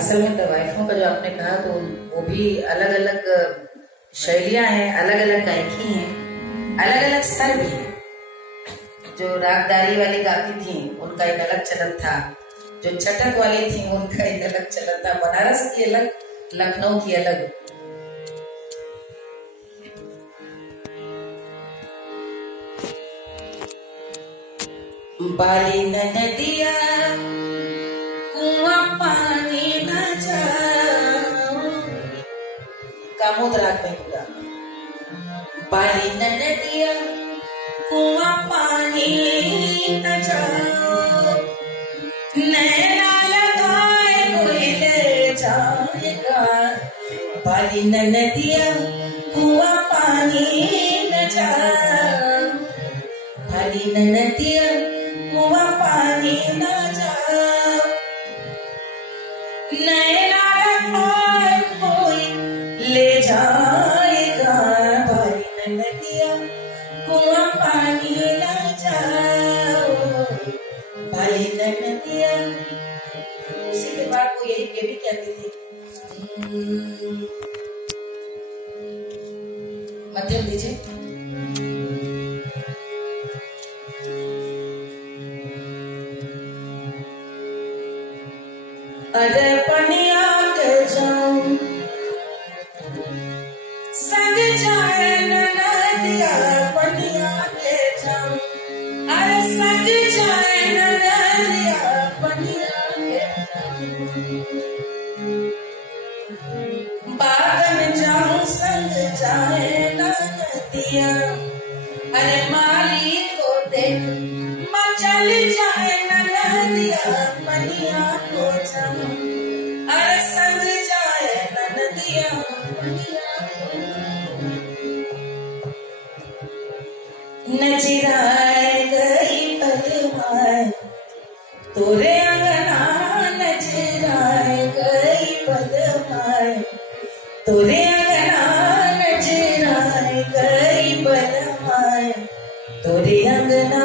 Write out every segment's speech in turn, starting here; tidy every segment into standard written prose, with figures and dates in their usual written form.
असल में तवाइफों का जो आपने कहा तो वो भी अलग अलग शैलियां हैं, अलग अलग गायकी हैं, अलग अलग स्तर भी हैं। जो रागदारी वाली गाती थी उनका एक अलग चलन था, जो चटक वाली थी उनका एक अलग चलन था। बनारस की अलग, लखनऊ की अलग। बाली नदिया कुआं पानी न जाओ, कामोद राग में पूरा। बाली नदिया कुआं पानी न जाओ, नैना लगाए कोई ले जाएगा। बाली नदिया कुआं पानी न जाओ, बाली नदिया कुआं पानी न जाओ, नैना लगाए कोई ले जाएगा। बाली नदिया कुआं पानी न जाओ, बाली नदिया। उसी के बाद वो यही ये भी कहती थी, मध्यम दीजिए। अरे पनिया के जाऊं संग जाए नदिया, पनिया के जाऊं अरे संग जाए नदिया, पनिया के जाऊं। बागन जाऊं संग जाए नदिया, अरे माली को देख मचल जाए नदिया, पनिया को जाऊं अरे संग जाए नदिया, पनिया नजराए गई पलवाए तोरे अंगना, नजराए गई पलवाए तोरे अंगना, नजराए गई पलवाए तोरे अंगना।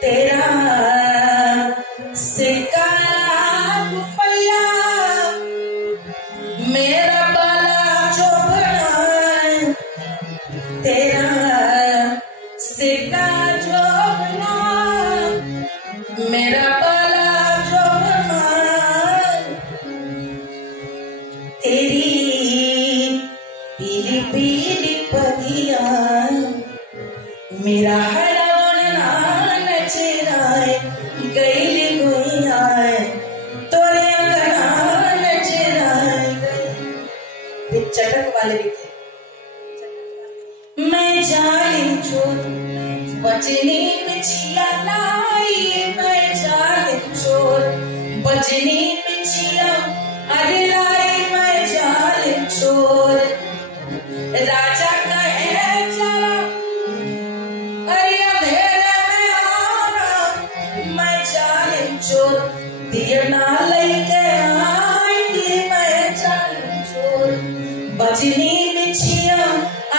तेरा सिक्का रुपया मेरा बाला चौबड़ा, तेरा सिक्का चौबड़ा मेरा बाला चौबड़ा। तेरी पीली पीली पगिया मेरा गईली गुइयाए तोरे अंगना, नजराए गई। चटक वाले भी थे। मैं जालिम चोर बजनी पिछिया लाई, मैं जालिम चोर बजनी पिछिया अरे लाई, मैं जालिम चोर। राजा कहे चला अरे अंधेरे में आना, मैं जालिम चोर दिया ना लेके आएंगे, मैं जालिम चोर बजनी बिछिया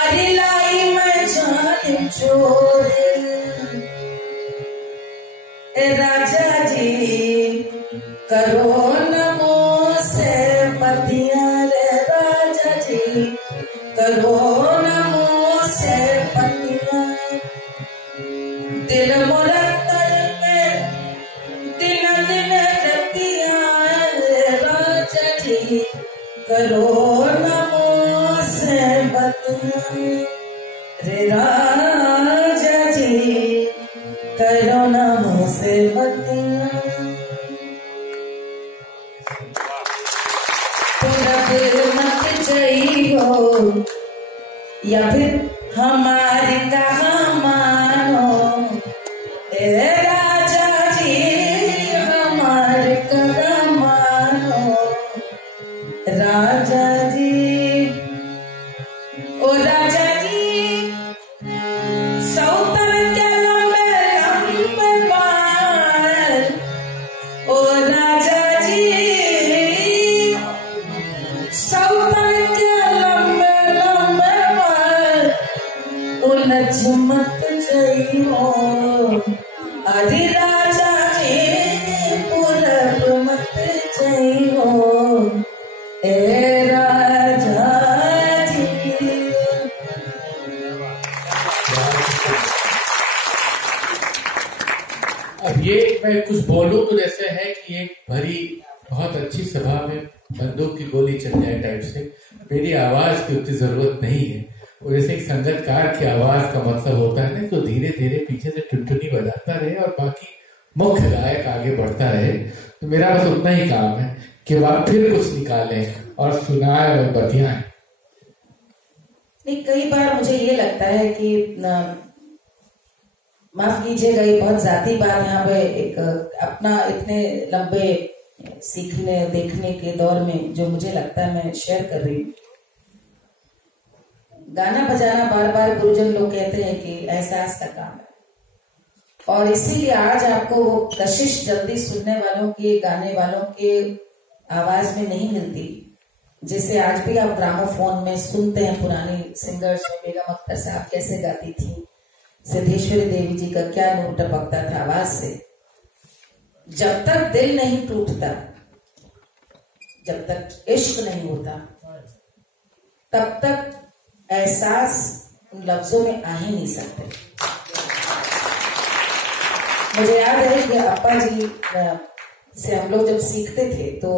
अरे लाई, मैं जालिम चोर। राजा जी करो नमो से पतिया रे, राजा जी करो नमो से पतिया। दिल मोरा तड़पे दिन दिन रतिया, राजा जी करो नमो से बतिया रे, राजा जी करो नमो से बतिया। पूरब मत जाइयो या फिर हमारी कहा मानो, राजा जी हमारे कहा मानो। राजा जी ओ राजा जी सौतर के लंबे लंबे बाल, ओ राजा जी सौतर के लंबे लंबे बाल, उलझ मत जाइयो अरे राजा जी पूरब मत जाइयो। ये मैं कुछ बोलूं तो जैसे है कि एक भरी बहुत अच्छी सभा में बंदूक की गोली चल जाए टाइप से मेरी आवाज की उतनी जरूरत नहीं है। और जैसे एक संगीतकार की आवाज का मतलब होता है ना, तो धीरे धीरे पीछे से टुनटुनी बजाता रहे और बाकी मुख्य गायक आगे बढ़ता रहे। तो मेरा बस उतना ही काम है कि वह फिर कुछ निकालें और सुनाए और बतियाएं। नहीं, कई बार मुझे ये लगता है कि माफ कीजिएगा, ये बहुत जाती बात यहाँ पे एक अपना इतने लंबे सीखने देखने के दौर में जो मुझे लगता है मैं शेयर कर रही हूँ। गाना बजाना बार बार गुरुजन लोग कहते हैं कि एहसास का काम है, और इसीलिए आज आपको वो कशिश जल्दी सुनने वालों के, गाने वालों के आवाज में नहीं मिलती, जिसे आज भी आप ग्रामोफोन में सुनते हैं। पुरानी सिंगर्स में बेगम अख्तर साहब कैसे गाती थी, सिद्धेश्वरी देवी जी का क्या नूर टपकता था आवाज से। जब तक दिल नहीं टूटता, जब तक इश्क नहीं होता, तब तक एहसास उन लफ्जों में आ ही नहीं सकते। मुझे याद है कि अप्पा जी से हम लोग जब सीखते थे तो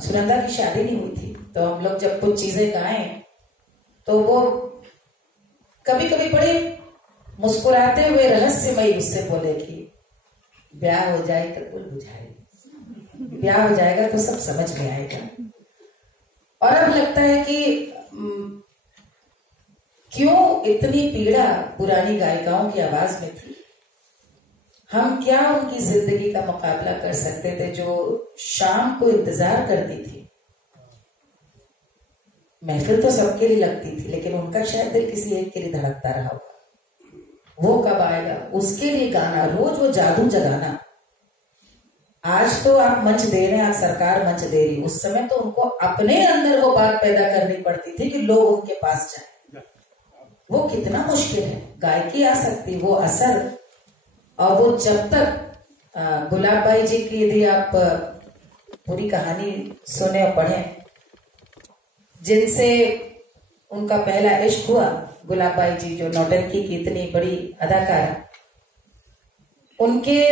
सुनंदा की शादी नहीं हुई थी, तो हम लोग जब कुछ चीजें गाएं तो वो कभी कभी बड़े मुस्कुराते हुए रहस्यमयी उससे बोले कि ब्याह हो जाए तो कुल बुझाएगी, ब्याह हो जाएगा तो सब समझ में आएगा। और अब लगता है कि क्यों इतनी पीड़ा पुरानी गायिकाओं की आवाज में थी। हम क्या उनकी जिंदगी का मुकाबला कर सकते थे जो शाम को इंतजार करती थी। महफिल तो सबके लिए लगती थी, लेकिन उनका शायद दिल किसी एक के लिए धड़कता रहा होगा। वो कब आएगा, उसके लिए गाना, रोज वो जादू जगाना। आज तो आप मंच दे रहे हैं, आज सरकार मंच दे रही, उस समय तो उनको अपने अंदर वो बात पैदा करनी पड़ती थी कि लोग उनके पास जाए। वो कितना मुश्किल है, गायकी आ सकती, वो असर। और वो जब तक गुलाब बाई जी की यदि आप पूरी कहानी सुने और पढ़ें, जिनसे उनका पहला इश्क हुआ, गुलाब बाई जी जो नौटंकी की इतनी बड़ी अदाकारा, उनके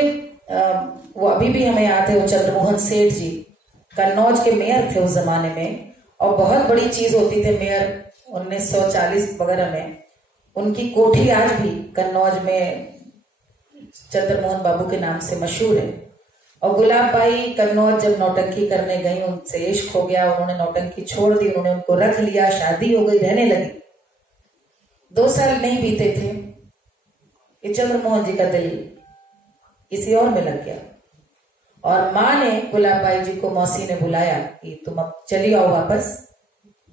वो अभी भी हमें याद है, वो चंद्रमोहन सेठ जी कन्नौज के मेयर थे उस जमाने में, और बहुत बड़ी चीज होती थी मेयर 1940 वगैरह में। उनकी कोठी आज भी कन्नौज में चंद्रमोहन बाबू के नाम से मशहूर है। और गुलाब बाई कन्नौज जब नौटंकी करने गई, उनसे इश्क हो गया, उन्होंने नौटंकी छोड़ दी, उन्होंने उनको रख लिया, शादी हो गई, रहने लगी। 2 साल नहीं बीते थे कि चंद्रमोहन जी का दिल किसी और में लग गया, और माँ ने गुलाब बाई जी को, मौसी ने बुलाया कि तुम अब चली आओ वापस,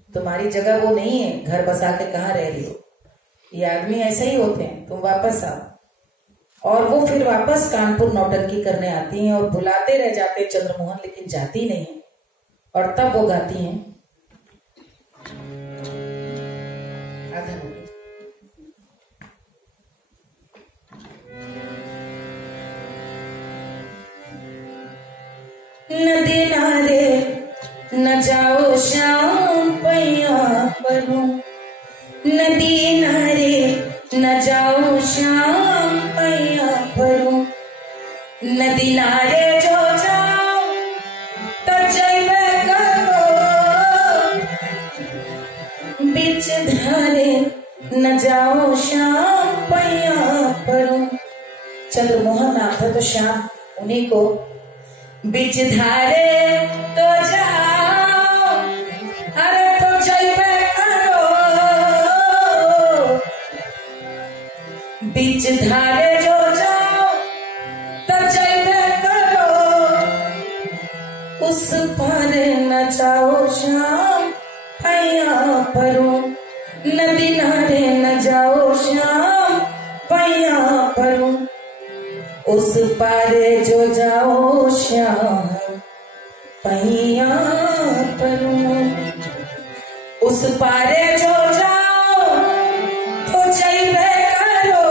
तुम्हारी जगह वो नहीं है, घर बसा के कहाँ रह रही हो, ये आदमी ऐसे ही होते हैं, तुम वापस आओ। और वो फिर वापस कानपुर नौटंकी करने आती हैं, और बुलाते रह जाते हैं चंद्रमोहन, लेकिन जाती नहीं है। और तब वो गाती हैं आधा मिनट। नदी नारे न जाओ शाम पैया परूं, नदी नारे न जाओ शाम पैया परूं, नदी नारे जो जाओ तो जइबे करो, बीच धारे न जाओ शाम पैया परूं। चंद्रमोहन नाम था, तो शाम उन्हीं को। बीच धारे तो जाओ, अरे तो जइबे करो, बीच धारे जो जाओ तो जइबे करो, उस पार न जाओ शाम पैया परूं, नदी नारे न जाओ शाम पैया परूं, उस पारे जो जाओ श्याम पैया परूं, उस पारे जो जाओ तो जइबे करो,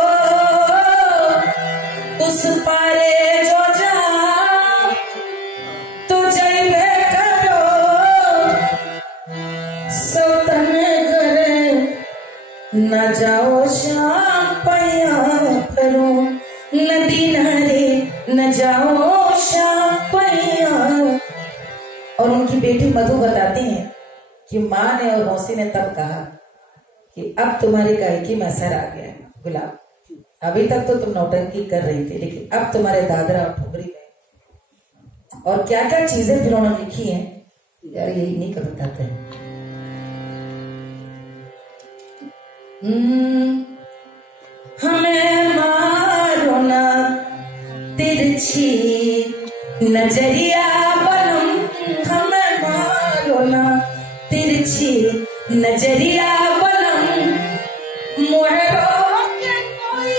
उस पारे जो जाओ तो जइबे करो, सतन करे न जाओ श्याम पैया परूं, नदी नारे जाओ श्याम पैया। और उनकी बेटी मधु बताती है कि माँ ने और मौसी ने तब कहा कि अब तुम्हारी गायकी में असर आ गया है गुलाब, अभी तक तो तुम नौटंकी कर रही थी लेकिन अब तुम्हारे दादरा और ठुमरी में। और क्या क्या चीजें फिर उन्होंने लिखी हैं यार, यही नहीं कर बताते हैं। हमें मारो ना तिरछी नजरिया बलम, हमें मारो ना तिरछी नजरिया बलम, मोहे रोके कोई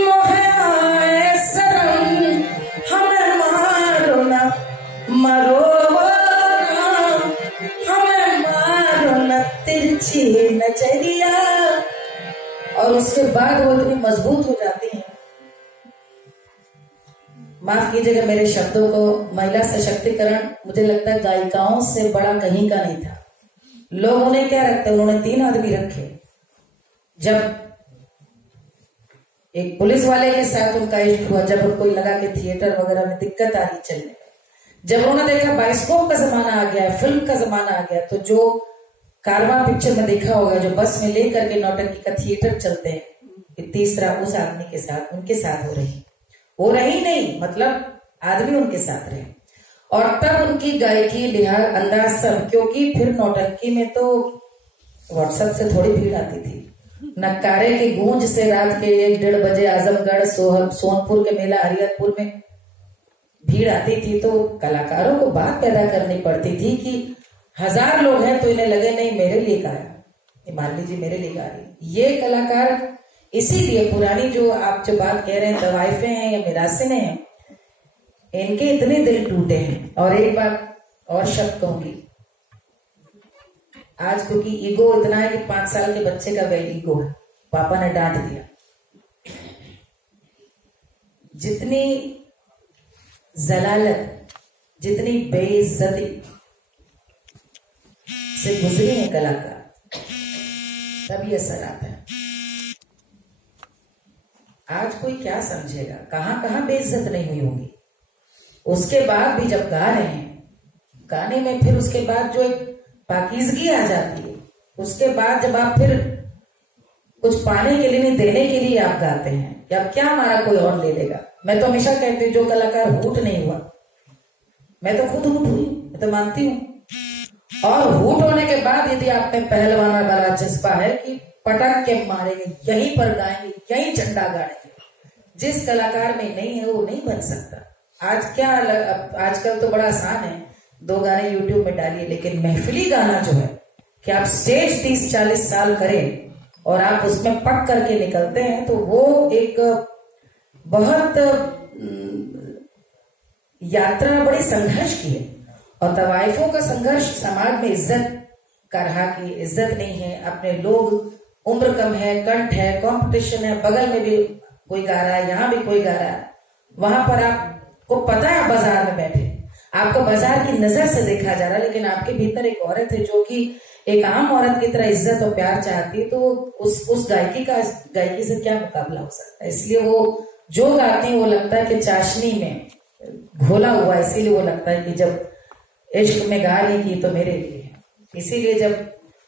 मोहे आए शरम, हमें मारो ना हमें मारो ना तिरछी नजरिया। और उसके बाद वो इतनी मजबूत हो जाती हैं, माफ कीजिएगा मेरे शब्दों को, महिला सशक्तिकरण मुझे लगता है गायिकाओं से बड़ा कहीं का नहीं था। लोग उन्हें क्या रखते, उन्होंने 3 आदमी रखे। जब एक पुलिस वाले के साथ उनका इश्क हुआ, जब उनको लगा कि थिएटर वगैरह में दिक्कत आ रही चलने में, जब उन्होंने देखा बाइस्कोप का जमाना आ गया, फिल्म का जमाना आ गया, तो जो कारवां पिक्चर में देखा होगा, जो बस में लेकर के नौटंकी का थिएटर चलते हैं, तीसरा उस आदमी के साथ उनके साथ हो रही नहीं, मतलब आदमी उनके साथ रहे। और तब उनकी गायकी लिहाज अंदाज सब, क्योंकि फिर नौटंकी में तो व्हाट्सएप से थोड़ी भीड़ आती थी, नक्कारे की गूंज से रात के 1-1:30 बजे आजमगढ़ सोनपुर के मेला हरिहरपुर में भीड़ आती थी। तो कलाकारों को बात पैदा करनी पड़ती थी कि 1000 लोग हैं तो इन्हें लगे नहीं मेरे लिए गाया, मान लीजिए मेरे लिए गा रही। ये कलाकार इसीलिए पुरानी जो आप जो बात कह रहे हैं तवाइफे हैं या मिरासिने हैं, इनके इतने दिल टूटे हैं। और एक बात और शब्द कहूंगी, आज क्योंकि ईगो इतना है कि 5 साल के बच्चे का वही ईगो है, पापा ने डांट दिया। जितनी जलालत, जितनी बेइज्जती से गुजरे हैं कलाकार, तभी असर आता है। आज कोई क्या समझेगा, कहां बेइज्जत नहीं हुई होगी। उसके बाद भी जब गा रहे हैं, गाने में फिर उसके बाद जो एक पाकीज़गी आ जाती है, उसके बाद जब आप फिर कुछ पाने के लिए नहीं देने के लिए आप गाते हैं, या क्या हमारा कोई और ले लेगा। मैं तो हमेशा कहती हूँ जो कलाकार हूट नहीं हुआ, मैं तो खुद हूट हुई, मैं तो मानती हूँ। और हूट होने के बाद यदि आप में पहलवाना वाला जज्बा है कि पटक के मारेंगे, यहीं पर गाएंगे, यहीं झंडा गाड़ेंगे, जिस कलाकार में नहीं है वो नहीं बन सकता। आज क्या आजकल तो बड़ा आसान है, 2 गाने यूट्यूब में डालिए, लेकिन महफिली गाना जो है कि आप स्टेज 30-40 साल करें और आप उसमें पक करके निकलते हैं, तो वो एक बहुत यात्रा बड़ी संघर्ष की है। और तवाइफों का संघर्ष समाज में इज्जत का रहा कि इज्जत नहीं है, अपने लोग, उम्र कम है, कंठ है, कंपटीशन है, बगल में भी कोई गा रहा है, यहाँ भी कोई गा रहा है, वहां पर आपको पता है आप बाजार में बैठे, आपको बाजार की नजर से देखा जा रहा है, लेकिन आपके भीतर एक औरत है जो कि एक आम औरत की तरह इज्जत और प्यार चाहती है। तो उस गायकी से क्या मुकाबला हो सकता है। इसलिए वो जो गाती है वो लगता है कि चाशनी में घोला हुआ, इसीलिए वो लगता है कि जब इश्क में गा रही की तो मेरे लिए है। इसीलिए जब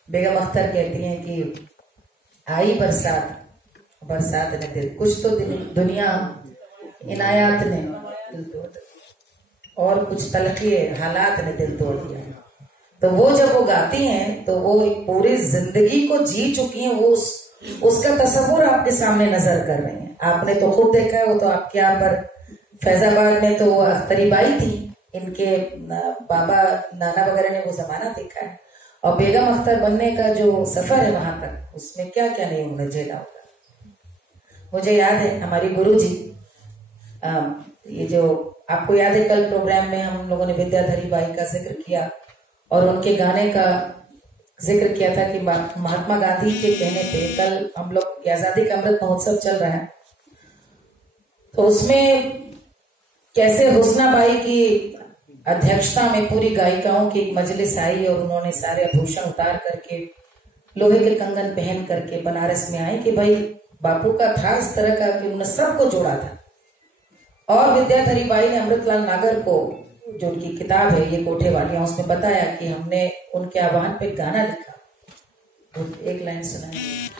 बेगम अख्तर कहती हैं कि आई बरसात, बरसात ने दिल, कुछ तो दुनिया इनायात ने दिल तोड़, और कुछ तलखी हालात ने दिल तोड़ दिया। तो वो जब वो गाती हैं तो वो एक पूरी जिंदगी को जी चुकी हैं, वो उसका तस्वुर आपके सामने नजर कर रही हैं। आपने तो खुद देखा है, वो तो आपके यहाँ पर फैजाबाद में तो वो अख्तरी बाई थी, इनके बाबा नाना वगैरह ने वो जमाना देखा है। और बेगम अख्तर बनने का जो सफर है वहां तक, उसमें क्या क्या नहीं उन्होंने झेला होगा। मुझे याद है हमारी गुरुजी, ये जो आपको याद है कल प्रोग्राम में हम लोगों ने विद्याधरी बाई का जिक्र किया और उनके गाने का जिक्र किया था कि महात्मा गांधी के कहने पे कल हम लोग आजादी का अमृत महोत्सव चल रहा है, तो उसमें कैसे हुस्ना बाई की अध्यक्षता में पूरी गायिकाओं की एक मजलिस आई और उन्होंने सारे आभूषण उतार करके, लोहे के कंगन पहन करके बनारस में आए कि भाई बापू का था इस तरह का कि उन्होंने सबको जोड़ा था। और विद्याधरी बाई ने अमृतलाल नागर को, जो उनकी किताब है ये कोठे वालियां, उसमें बताया कि हमने उनके आह्वान पे गाना लिखा। तो एक लाइन सुनाएंगे।